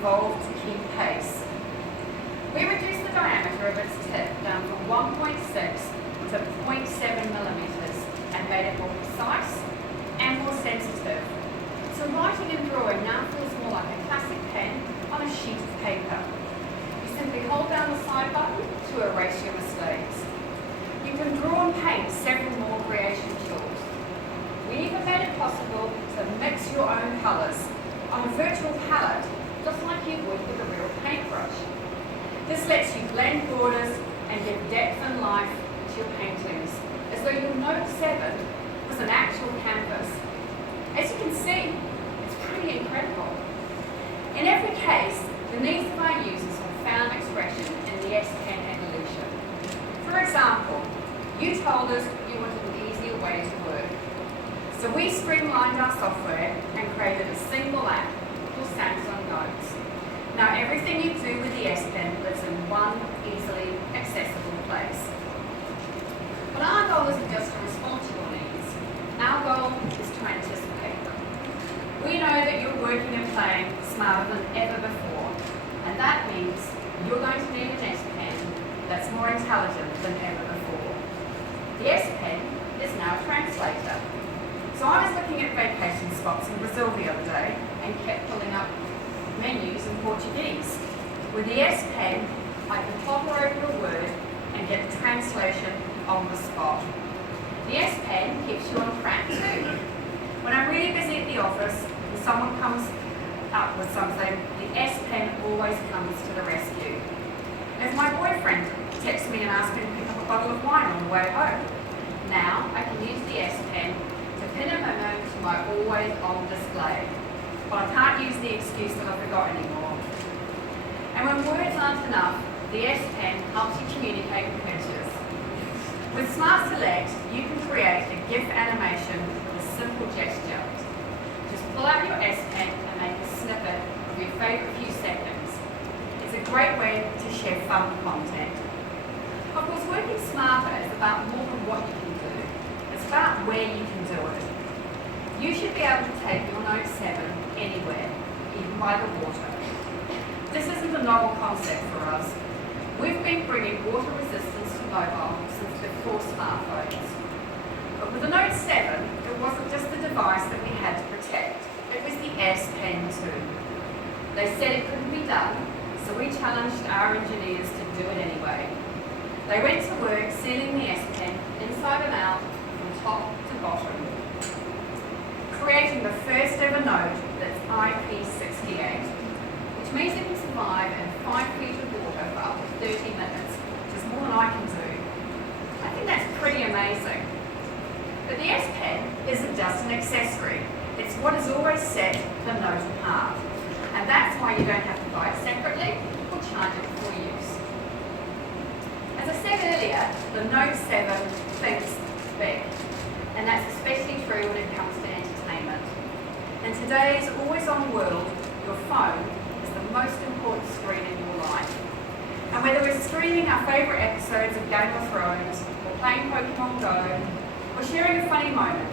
evolved to keep pace. We reduced the diameter of its tip down from 1.6 to 0.7 millimeters and made it more precise and more sensitive. So writing and drawing now feels more like a classic pen on a sheet of paper. You simply hold down the side button to erase your mistakes. You can draw and paint several more creation tools. We even made it possible to mix your own colours on a virtual palette, just like you would with a real paintbrush. This lets you blend borders and give depth and life to your paintings, as though your Note 7 was an actual canvas. As you can see, it's pretty incredible. In every case, the needs of our users have found expression in the S Pen evolution. For example, you told us you wanted an easier way to work. So we streamlined our software and created a single app called Samsung Notes. Now everything you do with the S Pen lives in one easily accessible place. But our goal isn't just to respond to your needs. Our goal is to anticipate them. We know that you're working and playing smarter than ever before, and that means you're going to need an S Pen that's more intelligent than ever before. The S Pen is now a translator. So I was looking at vacation spots in Brazil the other day and kept pulling up menus in Portuguese. With the S Pen, I can hover over a word and get the translation on the spot. The S Pen keeps you on track too. When I'm really busy at the office and someone comes up with something, the S Pen always comes to the rescue. If my boyfriend texts me and asks me to pick up a bottle of wine on the way home, now I can use the S Pen to pin a memo to my always on display. But I can't use the excuse that I forgot anymore. And when words aren't enough, the S Pen helps you communicate with pictures. With Smart Select, you can create a GIF animation with a simple gesture. Just pull out your S Pen and make a snippet of your favourite few seconds. It's a great way to share fun content. Of course, working smarter is about more than what you can do. It's about where you can do it. You should be able to take your Note 7 anywhere, even by the water. This isn't a novel concept for us. We've been bringing water resistance to mobile since before smartphones. But with the Note 7, it wasn't just the device that we had to protect, it was the S Pen too. They said it couldn't be done, so we challenged our engineers to do it anyway. They went to work sealing the S Pen inside and out, from top to bottom, creating the first ever note that's IP68, which means it can survive in 5 feet of water for up to 30 minutes, which is more than I can do. I think that's pretty amazing. But the S Pen isn't just an accessory, it's what has always set the Note apart. And that's why you don't have to buy it separately or charge it for use. As I said earlier, the Note 7 thinks big, and that's especially true when it comes to entertainment. In today's always-on world, your phone is the most important screen in your life. And whether we're streaming our favourite episodes of Game of Thrones, or playing Pokemon Go, or sharing a funny moment,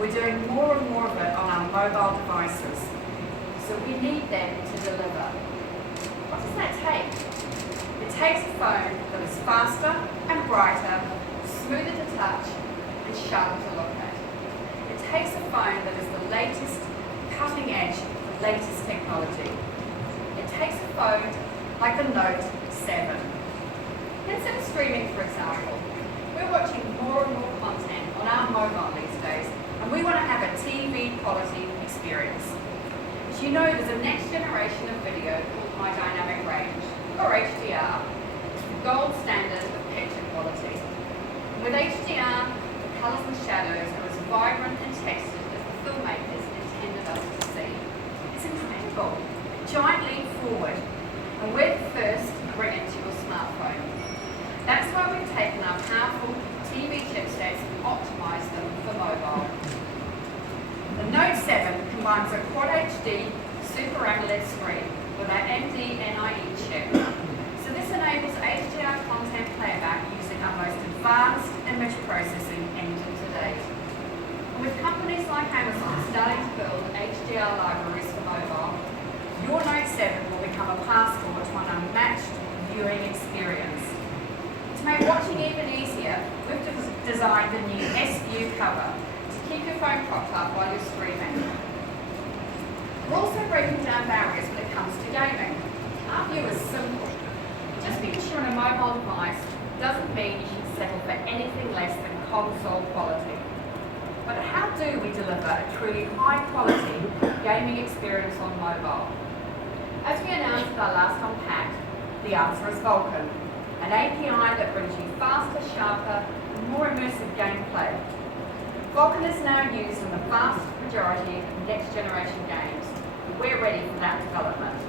we're doing more and more of it on our mobile devices. So we need them to deliver. What does that take? It takes a phone that is faster and brighter, smoother to touch, and sharper to look at. It takes a phone that is the latest, cutting edge, the latest technology. It takes a phone like the Note 7. Instead of streaming, for example, we're watching more and more content on our mobile these days, and we want to have a TV quality experience. As you know, there's a next generation of video called High Dynamic Range, or HDR. It's the gold standard of picture quality. And with HDR, the colours and shadows are as vibrant and textured as the filmmakers intended us to see. It's incredible, a giant leap forward, and we're the first to bring it to your smartphone. That's why we've taken our powerful TV chipsets and optimised them for mobile. The Note 7 combines a Quad HD Super AMOLED screen with our MD-NIE chip. So this enables HDR content playback using our most advanced image processing engine to date. And with companies like Amazon starting to build HDR libraries for mobile, your Note 7 will become become a passport to an unmatched viewing experience. To make watching even easier, we've designed the new S-View cover to keep your phone propped up while you're streaming. We're also breaking down barriers when it comes to gaming. Our view is simple. Just because you're on a mobile device doesn't mean you should settle for anything less than console quality. But how do we deliver a truly high-quality gaming experience on mobile? As we announced at our last Unpacked, the answer is Vulkan, an API that brings you faster, sharper, and more immersive gameplay. Vulkan is now used in the vast majority of next-generation games. We're ready for that development.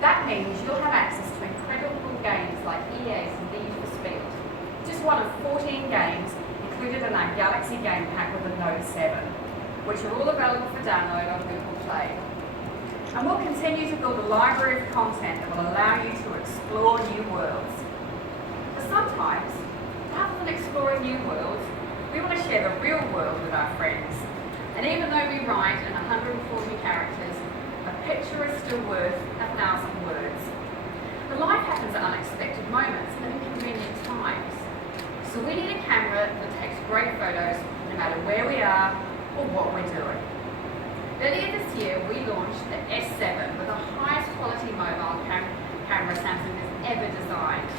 That means you'll have access to incredible games like EA's Need for Speed, just one of 14 games included in our Galaxy Game Pack with the Note 7, which are all available for download on Google Play. And we'll continue to build a library of content that will allow you to explore new worlds. But sometimes, rather than exploring new worlds, we want to share the real world with our friends. And even though we write in 140 characters, a picture is still worth 1,000 words. The life happens at unexpected moments and inconvenient times. So we need a camera that takes great photos no matter where we are or what we're doing. Earlier this year, we launched the S7 with the highest quality mobile camera Samsung has ever designed.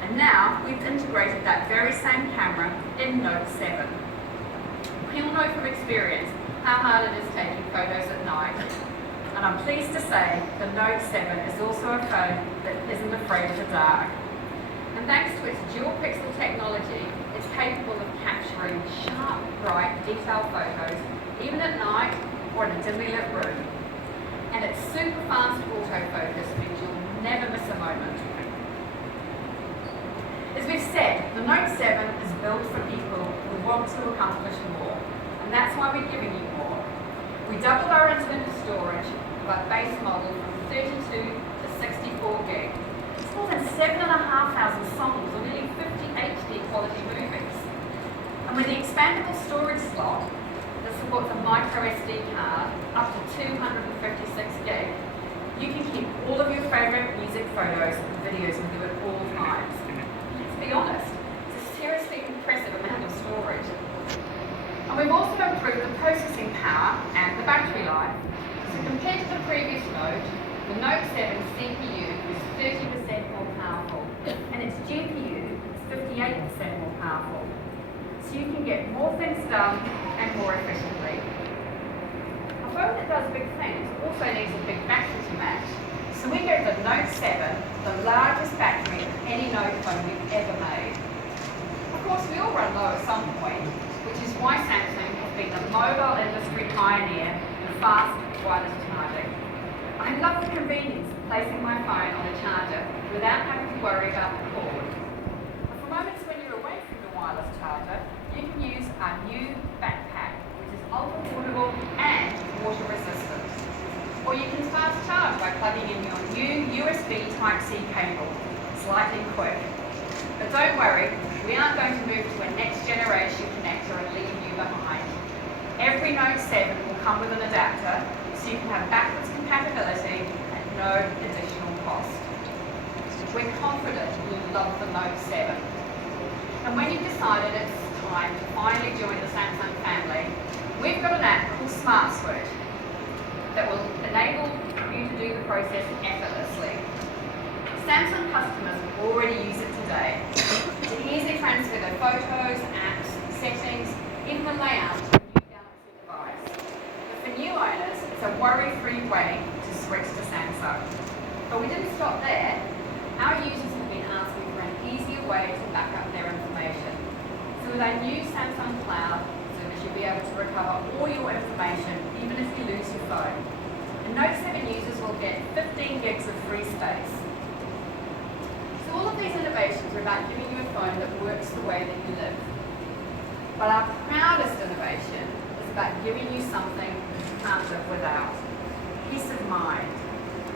And now we've integrated that very same camera in Note 7. We all know from experience how hard it is taking photos at night. And I'm pleased to say the Note 7 is also a phone that isn't afraid of the dark. And thanks to its dual pixel technology, it's capable of capturing sharp, bright, detailed photos, even at night or in a dimly lit room. And its super fast autofocus means you'll never miss a moment. As we've said, the Note 7 is built for people who want to accomplish more. And that's why we're giving you more. We doubled our internal storage of our base model from 32 to 64 gig. It's more than 7,500 songs or nearly 50 HD quality movies. And with the expandable storage slot that supports a micro SD card up to 256 gig, you can keep all of your favourite music, photos and videos with you at all times. To be honest, it's a seriously impressive amount of storage. And we've also improved the processing power and the battery life. So compared to the previous Note, the Note 7 CPU is 30% more powerful and its GPU is 58% more powerful. So you can get more things done and more efficiently. A phone that does big things also needs a big battery to match. So we gave the Note 7 the largest battery of any Note phone we've ever made. Of course, we all run low at some point, which is why Samsung has been the mobile industry pioneer in fast wireless charging. I love the convenience of placing my phone on a charger without having to worry about the cord. But for moments when you're away from the wireless charger, you can use our new backpack, which is ultra portable and water resistant. Or you can fast charge by plugging in your new USB Type-C cable. It's light and quick. But don't worry, we aren't going to move to a next generation connector and leave you behind. Every Note 7 will come with an adapter, so you can have backwards compatibility at no additional cost. We're confident you'll love the Note 7. And when you've decided it's time to finally join the Samsung family, we've got an app called Smart Switch that will enable you to do the process effortlessly. Samsung customers already use it today to easily transfer their photos, apps, settings, even the layout to a new Galaxy device. But for new owners, it's a worry-free way to switch to Samsung. But we didn't stop there. Our users have been asking for an easier way to back up their information. So with our new Samsung Cloud service, you'll be able to recover all your information, even if you lose your phone. And Note 7 users will get 15 gigs of free space. So all of these innovations are about giving you a phone that works the way that you live. But our proudest innovation is about giving you something you can't live without. Peace of mind.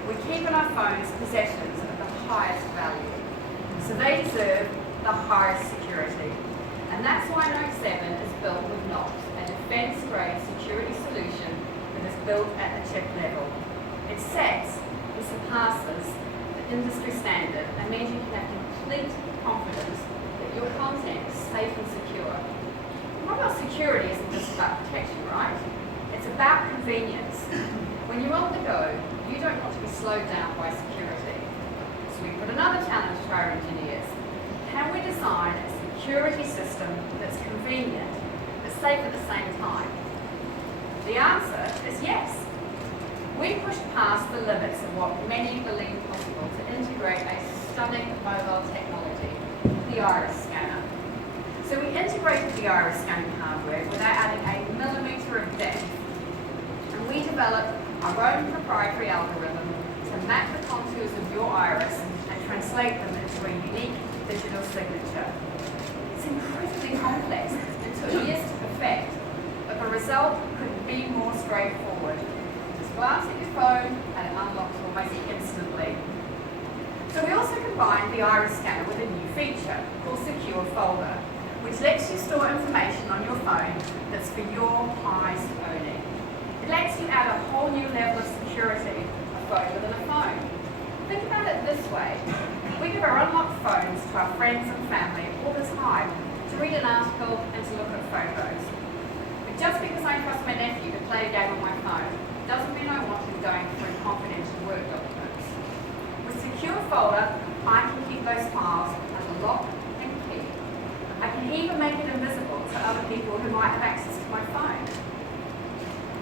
We keep in our phones possessions of the highest value. So they deserve the highest security. And that's why Note 7 is built with Knox, a defense-grade security solution that is built at the chip level. It sets and surpasses the industry standard and means you can have complete confidence that your content is safe and secure. Mobile security isn't just about protection, right? It's about convenience. When you're on the go, you don't want to be slowed down by security. So we put another challenge to our engineers. Can we design a security system that's convenient, but safe at the same time? The answer is yes. We pushed past the limits of what many believe possible to integrate a stunning mobile technology, the iris scanner. So we integrated the iris scanning hardware without adding a millimetre of depth, and we developed our own proprietary algorithm to map the contours of your iris and translate them into a unique digital signature. It's incredibly complex and took years to perfect, but the result couldn't be more straightforward. Just glance at your phone and it unlocks almost instantly. So we also combined the iris scanner with a new feature called Secure Folder, which lets you store information on your phone that's for your eyes only. It lets you add a whole new level of security, a phone within a phone. Think about it this way. We give our unlocked phones to our friends and family all the time to read an article and to look at photos. But just because I trust my nephew to play a game on my phone doesn't mean I want him going through confidential work documents. With Secure Folder, I can keep those files under lock and key. I can even make it invisible to other people who might have access to my phone.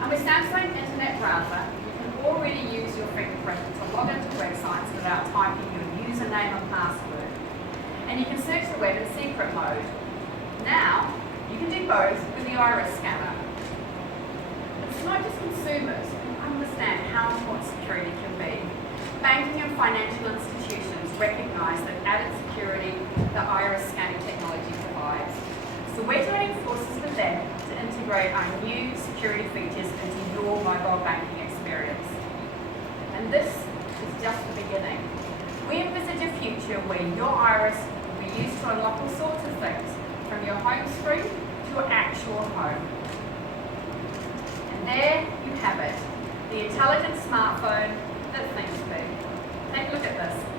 And with Samsung Internet Browser, you can already use your fingerprint to log into websites without typing your username and password. And you can search the web in secret mode. Now, you can do both with the iris scanner. It's not just consumers who understand how important security can be. Banking and financial institutions recognise that added security the iris scanning technology provides. So we're joining forces with them to integrate our new security features into your mobile banking experience. And this is just the beginning. We envisage a future where your iris will be used to unlock all sorts of things, from your home screen to your actual home. And there you have it, the intelligent smartphone that thinks big. Take a look at this.